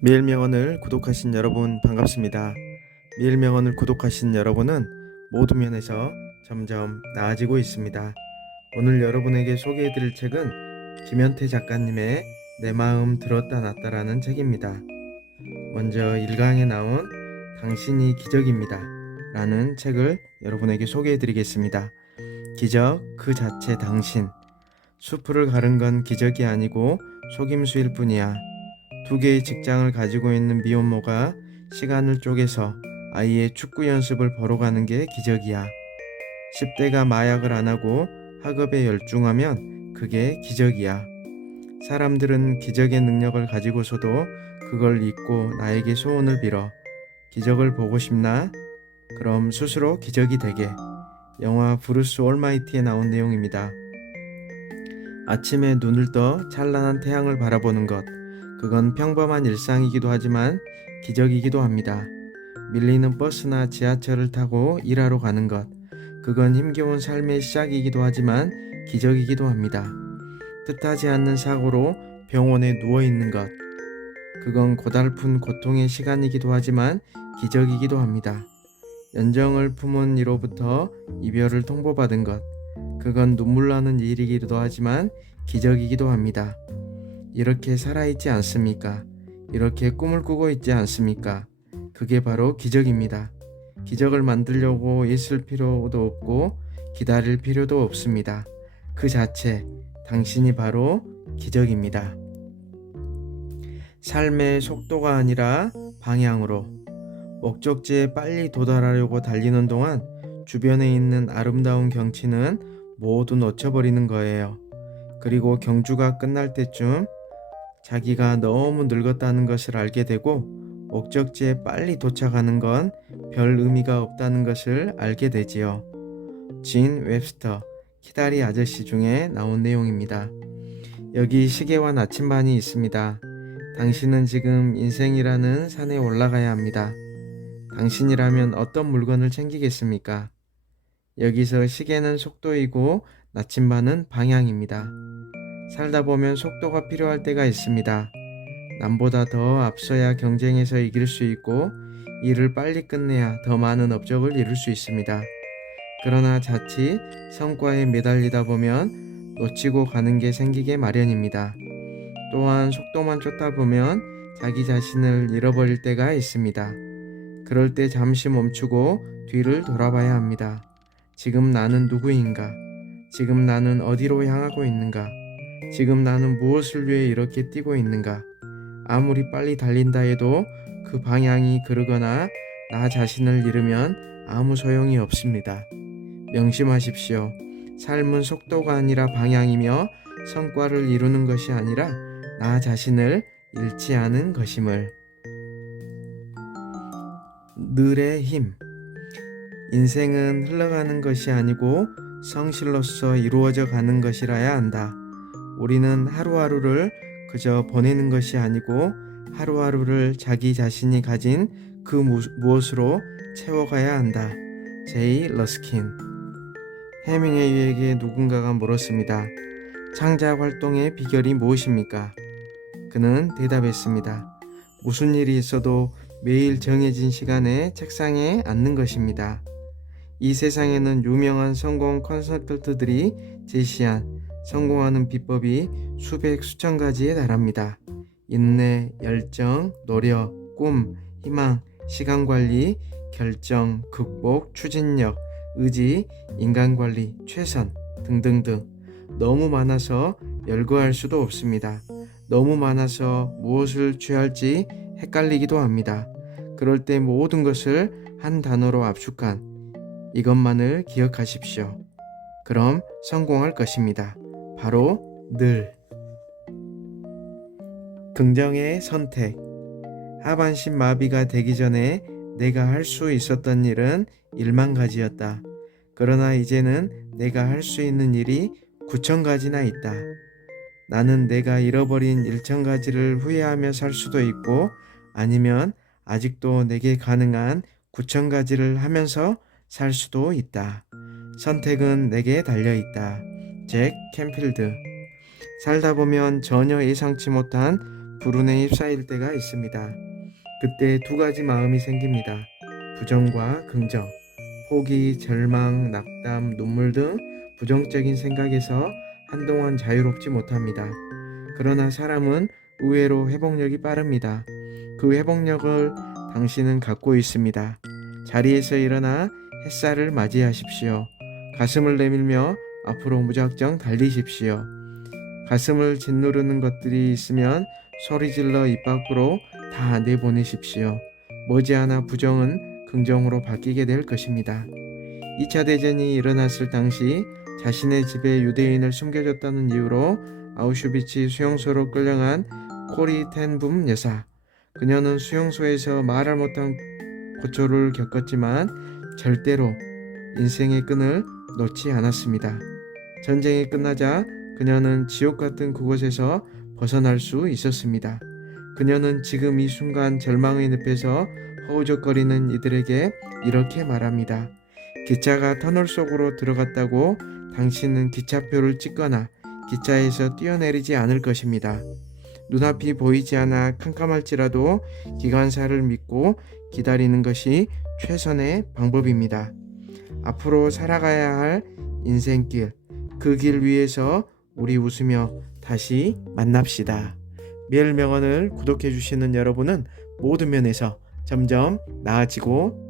매일명언을 구독하신 여러분 반갑습니다. 매일명언을 구독하신 여러분은 모두 면에서 점점 나아지고 있습니다. 오늘 여러분에게 소개해드릴 책은 김현태 작가님의 내 마음 들었다 놨다라는 책입니다. 먼저 1강에 나온 당신이 기적입니다 라는 책을 여러분에게 소개해드리겠습니다. 기적 그 자체 당신. 수풀을 가른 건 기적이 아니고 속임수일 뿐이야. 2개의 직장을 가지고 있는 미혼모가 시간을 쪼개서 아이의 축구 연습을 보러 가는 게 기적이야. 10대가 마약을 안 하고 학업에 열중하면 그게 기적이야. 사람들은 기적의 능력을 가지고서도 그걸 잊고 나에게 소원을 빌어. 기적을 보고 싶나? 그럼 스스로 기적이 되게. 영화 브루스 올마이티에 나온 내용입니다. 아침에 눈을 떠 찬란한 태양을 바라보는 것. 그건 평범한 일상이기도 하지만 기적이기도 합니다. 밀리는 버스나 지하철을 타고 일하러 가는 것. 그건 힘겨운 삶의 시작이기도 하지만 기적이기도 합니다. 뜻하지 않는 사고로 병원에 누워 있는 것. 그건 고달픈 고통의 시간이기도 하지만 기적이기도 합니다. 연정을 품은 이로부터 이별을 통보받은 것. 그건 눈물 나는 일이기도 하지만 기적이기도 합니다. 이렇게 살아있지 않습니까? 이렇게 꿈을 꾸고 있지 않습니까? 그게 바로 기적입니다. 기적을 만들려고 있을 필요도 없고 기다릴 필요도 없습니다. 그 자체, 당신이 바로 기적입니다. 삶의 속도가 아니라 방향으로. 목적지에 빨리 도달하려고 달리는 동안 주변에 있는 아름다운 경치는 모두 놓쳐버리는 거예요. 그리고 경주가 끝날 때쯤 자기가 너무 늙었다는 것을 알게 되고 목적지에 빨리 도착하는 건 별 의미가 없다는 것을 알게 되지요. 진 웹스터 키다리 아저씨 중에 나온 내용입니다. 여기 시계와 나침반이 있습니다. 당신은 지금 인생이라는 산에 올라가야 합니다. 당신이라면 어떤 물건을 챙기겠습니까? 여기서 시계는 속도이고 나침반은 방향입니다. 살다 보면 속도가 필요할 때가 있습니다. 남보다 더 앞서야 경쟁에서 이길 수 있고 일을 빨리 끝내야 더 많은 업적을 이룰 수 있습니다. 그러나 자칫 성과에 매달리다 보면 놓치고 가는 게 생기게 마련입니다. 또한 속도만 쫓다 보면 자기 자신을 잃어버릴 때가 있습니다. 그럴 때 잠시 멈추고 뒤를 돌아봐야 합니다. 지금 나는 누구인가? 지금 나는 어디로 향하고 있는가? 지금 나는 무엇을 위해 이렇게 뛰고 있는가? 아무리 빨리 달린다 해도 그 방향이 그르거나 나 자신을 잃으면 아무 소용이 없습니다. 명심하십시오. 삶은 속도가 아니라 방향이며 성과를 이루는 것이 아니라 나 자신을 잃지 않은 것임을. 늘의 힘. 인생은 흘러가는 것이 아니고 성실로서 이루어져 가는 것이라야 한다. 우리는 하루하루를 그저 보내는 것이 아니고 하루하루를 자기 자신이 가진 그 무엇으로 채워가야 한다. 제이 러스킨. 해밍웨이에게 누군가가 물었습니다. 창작 활동의 비결이 무엇입니까? 그는 대답했습니다. 무슨 일이 있어도 매일 정해진 시간에 책상에 앉는 것입니다. 이 세상에는 유명한 성공 컨설턴트들이 제시한 성공하는 비법이 수백 수천 가지에 달합니다. 인내, 열정, 노력, 꿈, 희망, 시간관리, 결정, 극복, 추진력, 의지, 인간관리, 최선 등등등. 너무 많아서 열거할 수도 없습니다. 너무 많아서 무엇을 취할지 헷갈리기도 합니다. 그럴 때 모든 것을 한 단어로 압축한 이것만을 기억하십시오. 그럼 성공할 것입니다. 바로 늘. 긍정의 선택. 하반신 마비가 되기 전에 내가 할 수 있었던 일은 1만 가지였다. 그러나 이제는 내가 할 수 있는 일이 9천 가지나 있다. 나는 내가 잃어버린 1천 가지를 후회하며 살 수도 있고 아니면 아직도 내게 가능한 9천 가지를 하면서 살 수도 있다. 선택은 내게 달려있다. 잭 캠필드. 살다 보면 전혀 예상치 못한 불운에 휩싸일 때가 있습니다. 그때 두 가지 마음이 생깁니다. 부정과 긍정, 포기, 절망, 낙담, 눈물 등 부정적인 생각에서 한동안 자유롭지 못합니다. 그러나 사람은 의외로 회복력이 빠릅니다. 그 회복력을 당신은 갖고 있습니다. 자리에서 일어나 햇살을 맞이하십시오. 가슴을 내밀며 앞으로 무작정 달리십시오. 가슴을 짓누르는 것들이 있으면 소리질러 입 밖으로 다 내보내십시오. 머지않아 부정은 긍정으로 바뀌게 될 것입니다. 2차 대전이 일어났을 당시 자신의 집에 유대인을 숨겨줬다는 이유로 아우슈비츠 수용소로 끌려간 코리 텐붐 여사. 그녀는 수용소에서 말할 못한 고초를 겪었지만 절대로 인생의 끈을 놓지 않았습니다. 전쟁이 끝나자 그녀는 지옥 같은 그곳에서 벗어날 수 있었습니다. 그녀는 지금 이 순간 절망의 늪에서 허우적거리는 이들에게 이렇게 말합니다. 기차가 터널 속으로 들어갔다고 당신은 기차표를 찍거나 기차에서 뛰어내리지 않을 것입니다. 눈앞이 보이지 않아 캄캄할지라도 기관사를 믿고 기다리는 것이 최선의 방법입니다. 앞으로 살아가야 할 인생길, 그 길 위에서 우리 웃으며 다시 만납시다. 매일 명언을 구독해 주시는 여러분은 모든 면에서 점점 나아지고